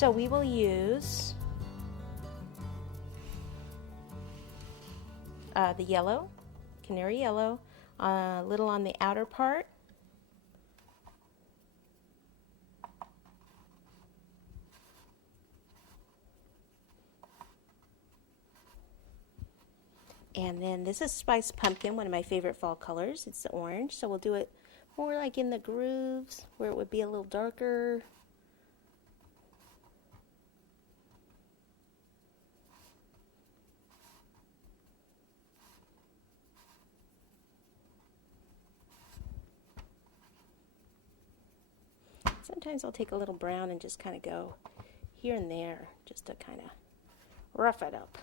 So we will use the yellow, canary yellow, a little on the outer part. And then this is Spiced Pumpkin, one of my favorite fall colors. It's the orange, so we'll do it more like in the grooves where it would be a little darker. Sometimes I'll take a little brown and just kind of go here and there just to kind of rough it up.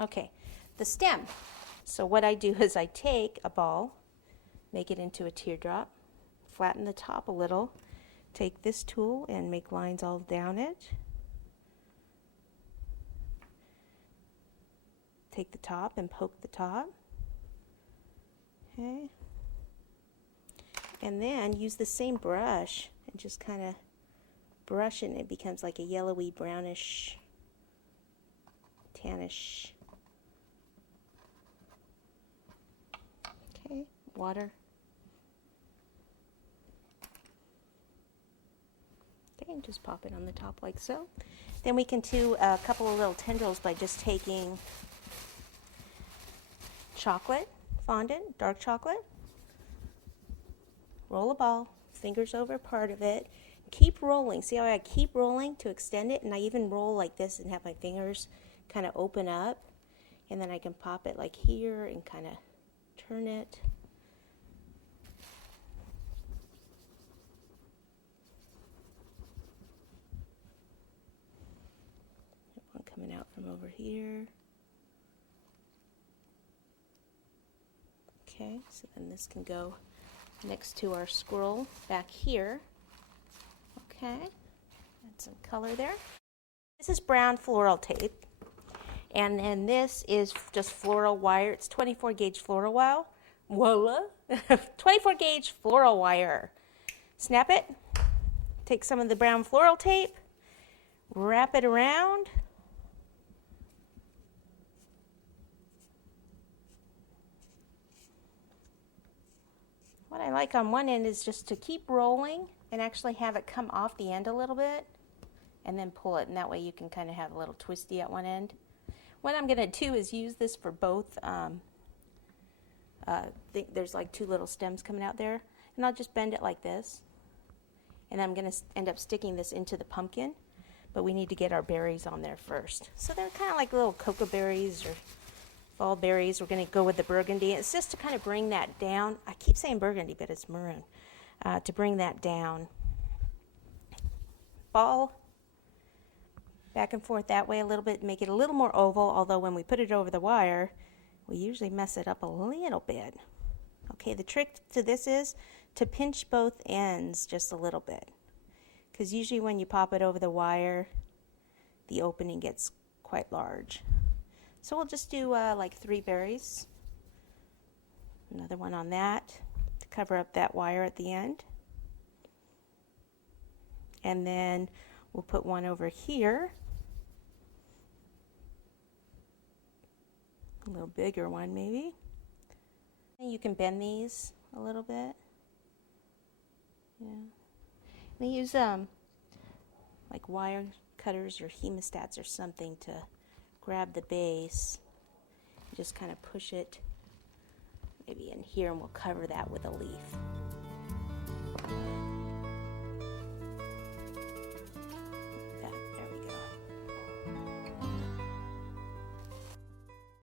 Okay, the stem. So what I do is I take a ball, make it into a teardrop, flatten the top a little, take this tool and make lines all down it. Take the top and poke the top. Okay. And then use the same brush and just kind of brush it, and it becomes like a yellowy, brownish, tannish. Okay, water. Okay, and just pop it on the top like so. Then we can do a couple of little tendrils by just taking chocolate fondant, dark chocolate, roll a ball, fingers over part of it, keep rolling. See how I keep rolling to extend it, and I even roll like this and have my fingers kind of open up, and then I can pop it like here and kind of turn it. One coming out from over here. Okay, so then this can go next to our squirrel back here. Okay, add some color there. This is brown floral tape, and then this is just floral wire. It's 24 gauge floral wire. Voila! 24 gauge floral wire. Snap it, take some of the brown floral tape, wrap it around. What I like on one end is just to keep rolling and actually have it come off the end a little bit and then pull it, and that way you can kind of have a little twisty at one end. What I'm going to do is use this for both. There's like two little stems coming out there, and I'll just bend it like this, and I'm going to end up sticking this into the pumpkin, but we need to get our berries on there first. So they're kind of like little cocoa berries or fall berries. We're going to go with the burgundy. It's just to kind of bring that down. I keep saying burgundy, but it's maroon. To bring that down. Ball back and forth that way a little bit, make it a little more oval, although when we put it over the wire, we usually mess it up a little bit. Okay, the trick to this is to pinch both ends just a little bit, because usually when you pop it over the wire, the opening gets quite large. So we'll just do like 3 berries. Another one on that to cover up that wire at the end. And then we'll put one over here. A little bigger one maybe. And you can bend these a little bit. Yeah. And I use like wire cutters or hemostats or something to grab the base, just kind of push it maybe in here, and we'll cover that with a leaf.